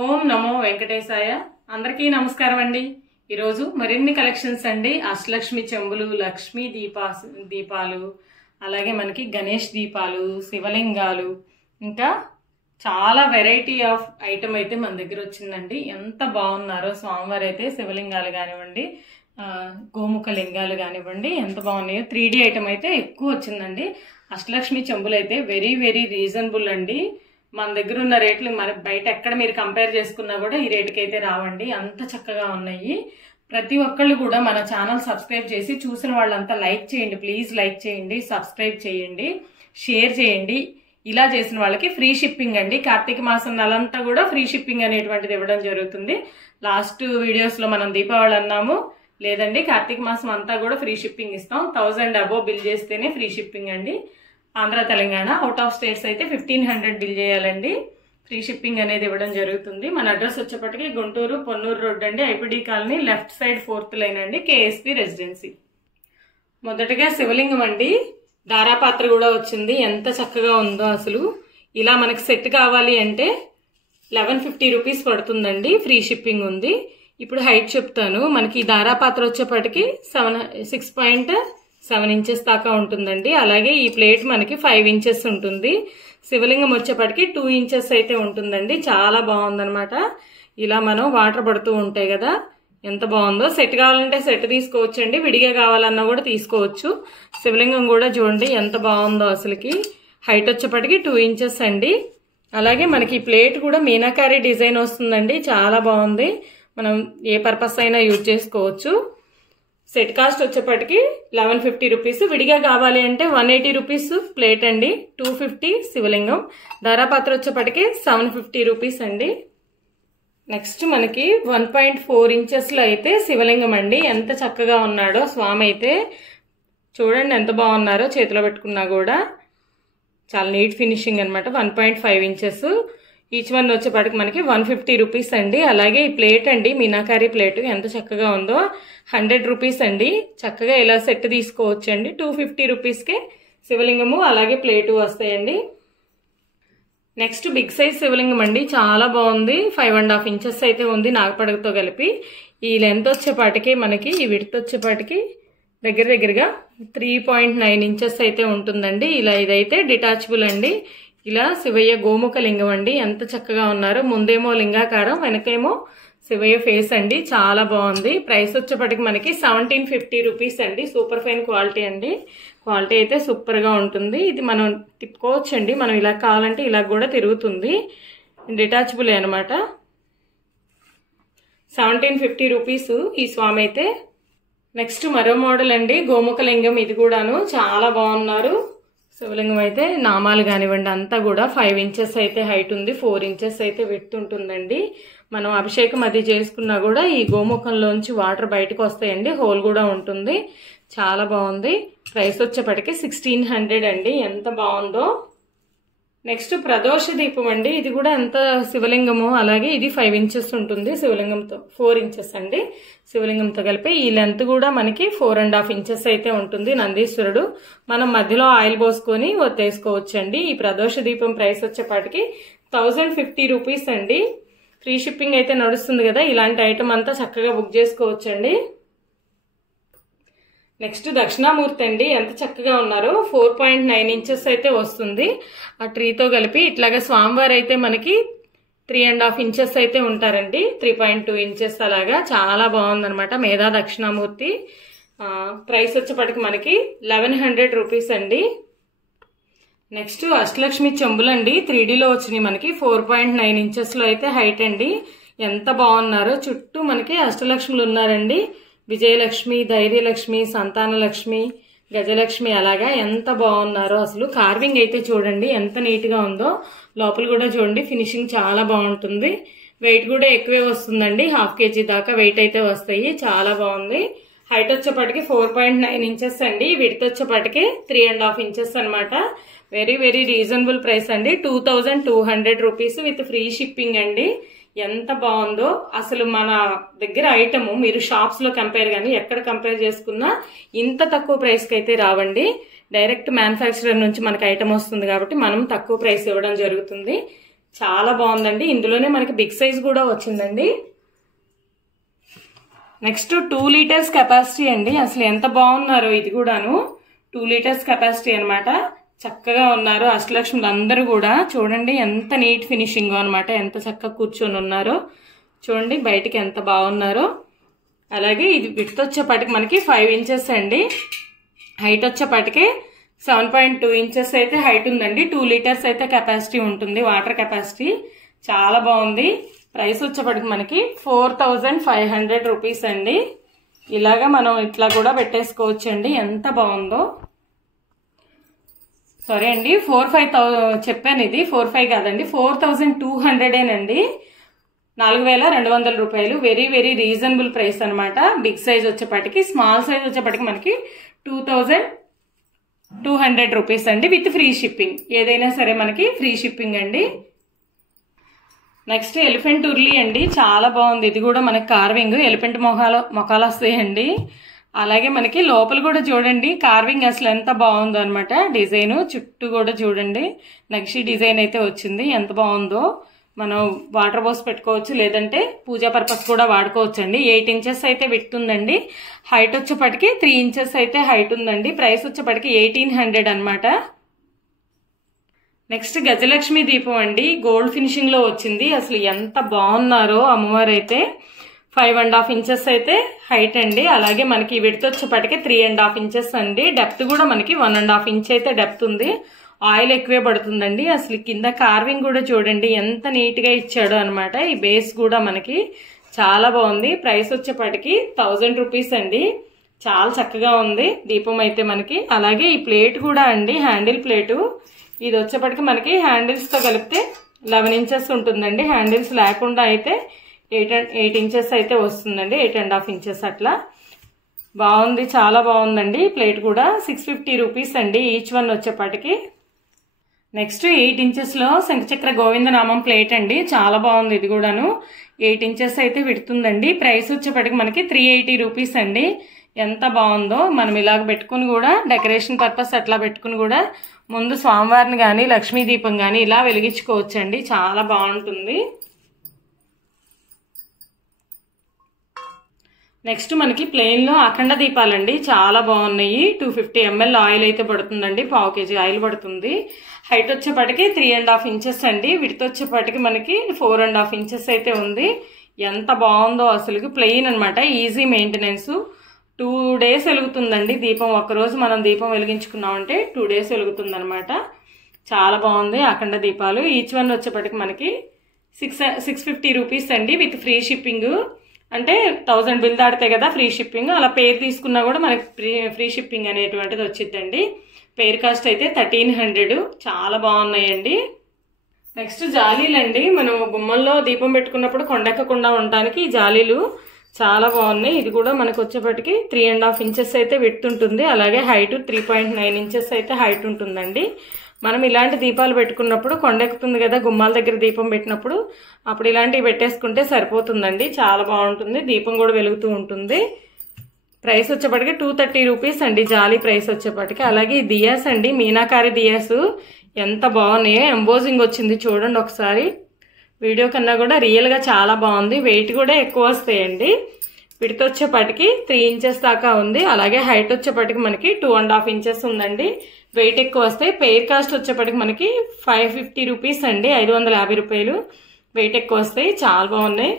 ఓం నమో వెంకటేశాయ. అందరికీ నమస్కారం అండి. ఈరోజు మరిన్ని కలెక్షన్స్ అండి. అష్టలక్ష్మి చెంబులు, లక్ష్మీ దీపాలు, అలాగే మనకి గణేష్ దీపాలు, శివలింగాలు, ఇంకా చాలా వెరైటీ ఆఫ్ ఐటమ్ అయితే మన దగ్గర వచ్చిందండి. ఎంత బాగున్నారో స్వామివారు అయితే. శివలింగాలు కానివ్వండి, గోముఖ లింగాలు కానివ్వండి, ఎంత బాగున్నాయో. 3D ఐటమ్ అయితే ఎక్కువ వచ్చిందండి. అష్టలక్ష్మి చెంబులు అయితే వెరీ వెరీ రీజనబుల్ అండి. మన దగ్గర ఉన్న రేట్లు మరి బయట ఎక్కడ మీరు కంపేర్ చేసుకున్నా కూడా ఈ రేటుకి అయితే రావండి. అంత చక్కగా ఉన్నాయి. ప్రతి ఒక్కళ్ళు కూడా మన ఛానల్ సబ్స్క్రైబ్ చేసి చూసిన వాళ్ళంతా లైక్ చేయండి. ప్లీజ్ లైక్ చేయండి, సబ్స్క్రైబ్ చేయండి, షేర్ చేయండి. ఇలా చేసిన వాళ్ళకి ఫ్రీ షిప్పింగ్ అండి. కార్తీక మాసం నెలంతా కూడా ఫ్రీ షిప్పింగ్ అనేటువంటిది ఇవ్వడం జరుగుతుంది. లాస్ట్ వీడియోస్లో మనం దీపావళి అన్నాము, లేదండి కార్తీక మాసం అంతా కూడా ఫ్రీ షిప్పింగ్ ఇస్తాం. 1000 అబోవ్ బిల్ చేస్తేనే ఫ్రీ షిప్పింగ్ అండి. Andhra, Telangana, out of states అయితే 1500 బిల్ చేయాలండి. ఫ్రీ షిప్పింగ్ అనేది ఇవ్వడం జరుగుతుంది. మన అడ్రస్ వచ్చేప్పటికి గుంటూరు పొన్నూరు రోడ్ అండి, IPD colony, left side 4th line అండి, కేఎస్పీ రెసిడెన్సీ. మొదటగా శివలింగం అండి. దారాపాత్ర కూడా వచ్చింది. ఎంత చక్కగా ఉందో అసలు. ఇలా మనకి సెట్ కావాలి అంటే 1150 రూపీస్ పడుతుందండి. ఫ్రీ షిప్పింగ్ ఉంది. ఇప్పుడు హైట్ చెప్తాను. మనకి దారాపాత్ర వచ్చేప్పటికి 6.7 ఇంచెస్ దాకా ఉంటుందండి. అలాగే ఈ ప్లేట్ మనకి 5 ఇంచెస్ ఉంటుంది. శివలింగం వచ్చేప్పటికి 2 ఇంచెస్ అయితే ఉంటుందండి. చాలా బాగుందనమాట. ఇలా మనం వాటర్ పడుతూ ఉంటాయి కదా, ఎంత బాగుందో. సెట్ కావాలంటే సెట్ తీసుకోవచ్చండి, విడిగా కావాలన్నా కూడా తీసుకోవచ్చు. శివలింగం కూడా చూడండి ఎంత బాగుందో అసలుకి. హైట్ వచ్చేప్పటికి 2 ఇంచెస్ అండి. అలాగే మనకి ఈ ప్లేట్ కూడా మీనాకారి డిజైన్ వస్తుందండి. చాలా బాగుంది. మనం ఏ పర్పస్ అయినా యూజ్ చేసుకోవచ్చు. సెట్ కాస్ట్ వచ్చేప్పటికి 1150 రూపీస్. విడిగా కావాలి అంటే 180 రూపీస్ ప్లేట్ అండి. 250 శివలింగం. ధారాపాత్ర వచ్చేప్పటికి 750 రూపీస్ అండి. నెక్స్ట్ మనకి 1.4 ఇంచెస్ లో అయితే శివలింగం అండి. ఎంత చక్కగా ఉన్నాడో స్వామి అయితే. చూడండి ఎంత బాగున్నారో. చేతిలో పెట్టుకున్నా కూడా చాలా నీట్ ఫినిషింగ్ అనమాట. 1.5 ఇంచెస్. ఈచ్ వన్ వచ్చేప్పటికి మనకి 150 రూపీస్ అండి. అలాగే ఈ ప్లేట్ అండి, మీనాకారి ప్లేట్ ఎంత చక్కగా ఉందో. 100 రూపీస్ అండి. చక్కగా ఇలా సెట్ తీసుకోవచ్చు అండి. 250 రూపీస్కే శివలింగము అలాగే ప్లేటు వస్తాయండి. నెక్స్ట్ బిగ్ సైజ్ శివలింగం అండి. చాలా బాగుంది. 5.5 ఇంచెస్ అయితే ఉంది నాగపడగతో కలిపి. ఈ లెంత్ వచ్చేపాటికి మనకి, ఈ విడ్త్ వచ్చేపాటికి దగ్గరగా 3.9 ఇంచెస్ అయితే ఉంటుందండి. ఇలా ఇదైతే డిటాచబుల్ అండి. ఇలా శివయ్య గోముఖ లింగం అండి. ఎంత చక్కగా ఉన్నారు. ముందేమో లింగాకారం, వెనకేమో శివయ్య ఫేస్ అండి. చాలా బాగుంది. ప్రైస్ వచ్చేప్పటికి మనకి 1750 రూపీస్ అండి. సూపర్ ఫైన్ క్వాలిటీ అండి. క్వాలిటీ అయితే సూపర్ గా ఉంటుంది. ఇది మనం తిప్పుకోవచ్చు అండి. మనం ఇలా కావాలంటే ఇలా కూడా తిరుగుతుంది. డిటాచబుల్ అనమాట. 1750 రూపీస్ ఈ స్వామి అయితే. నెక్స్ట్ మరో మోడల్ అండి, గోముఖ లింగం. ఇది కూడాను చాలా బాగున్నారు. శివలింగం అయితే నామాలు కానివ్వండి అంతా కూడా 5 ఇంచెస్ అయితే హైట్ ఉంది, 4 ఇంచెస్ అయితే విడ్త్ ఉంటుందండి. మనం అభిషేకం అది చేసుకున్నా కూడా ఈ గోముఖంలోంచి వాటర్ బయటకు వస్తాయండి. హోల్ కూడా ఉంటుంది. చాలా బాగుంది. ప్రైస్ వచ్చేప్పటికి 1600 అండి. ఎంత బాగుందో. నెక్స్ట్ ప్రదోష దీపం అండి. ఇది కూడా ఎంత శివలింగము. అలాగే ఇది 5 ఇంచెస్ ఉంటుంది శివలింగంతో. 4 ఇంచెస్ అండి శివలింగంతో కలిపి. ఈ లెంత్ కూడా మనకి 4.5 ఇంచెస్ అయితే ఉంటుంది. నందీశ్వరుడు. మనం మధ్యలో ఆయిల్ పోసుకొని ఒత్తేసుకోవచ్చు అండి. ఈ ప్రదోష దీపం ప్రైస్ వచ్చేపాటికి 1050 రూపీస్ అండి. ఫ్రీ షిప్పింగ్ అయితే నడుస్తుంది కదా. ఇలాంటి ఐటమ్ అంతా చక్కగా బుక్ చేసుకోవచ్చు అండి. నెక్స్ట్ దక్షిణామూర్తి అండి. ఎంత చక్కగా ఉన్నారో. 4.9 ఇంచెస్ అయితే వస్తుంది. ఆ ట్రీతో కలిపి ఇట్లాగా స్వామివారు అయితే మనకి 3.5 ఇంచెస్ అయితే ఉంటారండి. 3.2 ఇంచెస్ అలాగా. చాలా బాగుందనమాట. మేధా దక్షిణామూర్తి. ప్రైస్ వచ్చేప్పటికి మనకి 1100 రూపీస్ అండి. నెక్స్ట్ అష్టలక్ష్మి చెంబులండి. 3Dలో వచ్చినాయి మనకి. 4.9 ఇంచెస్ లో అయితే హైట్ అండి. ఎంత బాగున్నారో. చుట్టూ మనకి అష్టలక్ష్ములు ఉన్నారండి. విజయలక్ష్మి, ధైర్యలక్ష్మి, సంతానలక్ష్మి, గజలక్ష్మి, అలాగా ఎంత బాగున్నారో అసలు. కార్వింగ్ అయితే చూడండి ఎంత నీట్ గా ఉందో. లోపల కూడా చూడండి ఫినిషింగ్ చాలా బాగుంటుంది. వెయిట్ కూడా ఎక్కువే వస్తుందండి. 1/2 kg దాకా వెయిట్ అయితే వస్తాయి. చాలా బాగుంది. హైట్ వచ్చేప్పటికి 4.9 ఇంచెస్ అండి. విడ్త్ వచ్చేప్పటికి 3.5 ఇంచెస్ అనమాట. వెరీ వెరీ రీజనబుల్ ప్రైస్ అండి. 2200 రూపీస్ విత్ ఫ్రీ షిప్పింగ్ అండి. ఎంత బాగుందో అసలు. మన దగ్గర ఐటమ్ మీరు షాప్స్ లో కంపేర్ కానీ ఎక్కడ కంపేర్ చేసుకున్నా ఇంత తక్కువ ప్రైస్ కి అయితే రావండి. డైరెక్ట్ మ్యానుఫ్యాక్చరర్ నుంచి మనకి ఐటమ్ వస్తుంది కాబట్టి మనం తక్కువ ప్రైస్ ఇవ్వడం జరుగుతుంది. చాలా బాగుందండి. ఇందులోనే మనకి బిగ్ సైజ్ కూడా వచ్చిందండి. నెక్స్ట్ 2 లీటర్స్ కెపాసిటీ అండి. అసలు ఎంత బాగున్నారో ఇది కూడాను. 2 లీటర్స్ కెపాసిటీ అనమాట. చక్కగా ఉన్నారు అష్టలక్ష్ములు అందరూ కూడా. చూడండి ఎంత నీట్ ఫినిషింగ్ అనమాట. ఎంత చక్కగా కూర్చొని ఉన్నారో చూడండి. బయటికి ఎంత బాగున్నారో. అలాగే ఇది విడ్త్ వచ్చేపాటికి మనకి 5 ఇంచెస్ అండి. హైట్ వచ్చేపాటికి 7.2 ఇంచెస్ అయితే హైట్ ఉందండి. 2 లీటర్స్ అయితే కెపాసిటీ ఉంటుంది, వాటర్ కెపాసిటీ. చాలా బాగుంది. ప్రైస్ వచ్చేప్పటికి మనకి 4500 రూపీస్ అండి. ఇలాగా మనం ఇట్లా కూడా పెట్టేసుకోవచ్చు అండి. ఎంత బాగుందో. సారీ అండి, 4500 చెప్పాను. ఇది 45 కాదండి, 4200 4200 రూపాయలు. వెరీ వెరీ రీజనబుల్ ప్రైస్ అనమాట. బిగ్ సైజ్ వచ్చేప్పటికి. స్మాల్ సైజ్ వచ్చేప్పటికి మనకి 2200 రూపీస్ అండి, విత్ ఫ్రీ షిప్పింగ్. ఏదైనా సరే మనకి ఫ్రీ షిప్పింగ్ అండి. నెక్స్ట్ ఎలిఫెంట్ ఉర్లీ అండి. చాలా బాగుంది. ఇది కూడా మనకి కార్వింగ్ ఎలిఫెంట్ మొఖాలు వస్తాయండి. అలాగే మనకి లోపల కూడా చూడండి కార్వింగ్ అసలు ఎంత బాగుందో అనమాట. డిజైన్ చుట్టూ కూడా చూడండి నక్షి డిజైన్ అయితే వచ్చింది. ఎంత బాగుందో. మనం వాటర్ పోసి పెట్టుకోవచ్చు, లేదంటే పూజా పర్పస్ కూడా వాడుకోవచ్చు అండి. 8 ఇంచెస్ అయితే విడ్త్ ఉందండి. హైట్ వచ్చేప్పటికి 3 ఇంచెస్ అయితే హైట్ ఉందండి. ప్రైస్ వచ్చేప్పటికి 1800 అనమాట. నెక్స్ట్ గజలక్ష్మి దీపం అండి. గోల్డ్ ఫినిషింగ్ లో వచ్చింది. అసలు ఎంత బాగున్నారో అమ్మవారు అయితే. 5.5 ఇంచెస్ అయితే హైట్ అండి. అలాగే మనకి విడ్త్ వచ్చేప్పటికి 3.5 ఇంచెస్ అండి. డెప్త్ కూడా మనకి 1.5 ఇంచ్ అయితే డెప్త్ ఉంది. ఆయిల్ ఎక్కువే పడుతుందండి. అసలు కింద కార్వింగ్ కూడా చూడండి ఎంత నీట్ గా ఇచ్చాడు అనమాట. ఈ బేస్ కూడా మనకి చాలా బాగుంది. ప్రైస్ వచ్చేప్పటికి 1000 రూపీస్ అండి. చాలా చక్కగా ఉంది దీపం అయితే మనకి. అలాగే ఈ ప్లేట్ కూడా అండి, హ్యాండిల్ ప్లేటు. ఇది వచ్చేప్పటికి మనకి హ్యాండిల్స్ తో కలిపితే 11 ఇంచెస్ ఉంటుందండి. హ్యాండిల్స్ లేకుండా అయితే 8 ఇంచెస్ అయితే వస్తుందండి. 8.5 ఇంచెస్ అట్లా. బాగుంది, చాలా బాగుందండి. ప్లేట్ కూడా 650 రూపీస్ అండి ఈచ్ వన్ వచ్చేప్పటికి. నెక్స్ట్ 8 ఇంచెస్ లో శంఖచక్ర గోవిందనామం ప్లేట్ అండి. చాలా బాగుంది. ఇది కూడాను 8 ఇంచెస్ అయితే విడుతుందండి. ప్రైస్ వచ్చేప్పటికి మనకి 380 రూపీస్ అండి. ఎంత బాగుందో. మనం ఇలాగ పెట్టుకుని కూడా డెకరేషన్ పర్పస్ అట్లా పెట్టుకుని కూడా ముందు స్వామివారిని కానీ లక్ష్మీ దీపం కానీ ఇలా వెలిగించుకోవచ్చు అండి. చాలా బాగుంటుంది. నెక్స్ట్ మనకి ప్లెయిన్ లో అఖండ దీపాలండి. చాలా బాగున్నాయి. 250 ml ఆయిల్ అయితే పడుతుందండి. 1/2 kg ఆయిల్ పడుతుంది. హైట్ వచ్చేప్పటికి 3.5 ఇంచెస్ అండి. విడ్త్ వచ్చేప్పటికి మనకి 4.5 ఇంచెస్ అయితే ఉంది. ఎంత బాగుందో అసలు. ప్లెయిన్ అనమాట. Easy maintenance. 2 days వెలుగుతుందండి దీపం. ఒక్కరోజు మనం దీపం వెలిగించుకున్నామంటే 2 days వెలుగుతుంది అనమాట. చాలా బాగుంది అఖండ దీపాలు. ఈచ్ వన్ వచ్చేప్పటికి మనకి 650 రూపీస్ అండి, విత్ ఫ్రీ షిప్పింగ్. అంటే 1000 బిల్ దాటితే కదా ఫ్రీ షిప్పింగ్. అలా పేరు తీసుకున్నా కూడా మనకి ఫ్రీ షిప్పింగ్ అనేటువంటిది వచ్చిందండి. పేరు కాస్ట్ అయితే 1300. చాలా బాగున్నాయండి. నెక్స్ట్ జాలీలండి. మనం గుమ్మల్లో దీపం పెట్టుకున్నప్పుడు కొండెక్కకుండా ఉండడానికి ఈ జాలీలు చాలా బాగున్నాయి. ఇది కూడా మనకు వచ్చేప్పటికి 3.5 ఇంచెస్ అయితే విడ్త్ ఉంటుంది. అలాగే హైట్ 3.9 ఇంచెస్ అయితే హైట్ ఉంటుందండి. మనం ఇలాంటి దీపాలు పెట్టుకున్నప్పుడు కొండెక్కుతుంది కదా గుమ్మాల దగ్గర దీపం పెట్టినప్పుడు, అప్పుడు ఇలాంటివి పెట్టేసుకుంటే సరిపోతుందండి. చాలా బాగుంటుంది. దీపం కూడా వెలుగుతూ ఉంటుంది. ప్రైస్ వచ్చేప్పటికి 230 రూపీస్ అండి జాలీ ప్రైస్ వచ్చేప్పటికి. అలాగే దియాస్ అండి, మీనాకారి దియాస్ ఎంత బాగున్నాయో. ఎంబోజింగ్ వచ్చింది చూడండి ఒకసారి. వీడియో కన్నా కూడా రియల్ గా చాలా బాగుంది. వెయిట్ కూడా ఎక్కువ వస్తాయండి. విడ్త్ వచ్చేప్పటికి 3 ఇంచెస్ దాకా ఉంది. అలాగే హైట్ వచ్చేప్పటికి మనకి 2.5 ఇంచెస్ ఉందండి. వెయిట్ ఎక్కువ వస్తాయి. పెయిర్ కాస్ట్ వచ్చేప్పటికి మనకి 550 రూపీస్ అండి, 550 రూపాయలు. వెయిట్ ఎక్కువ వస్తాయి. చాలా బాగున్నాయి.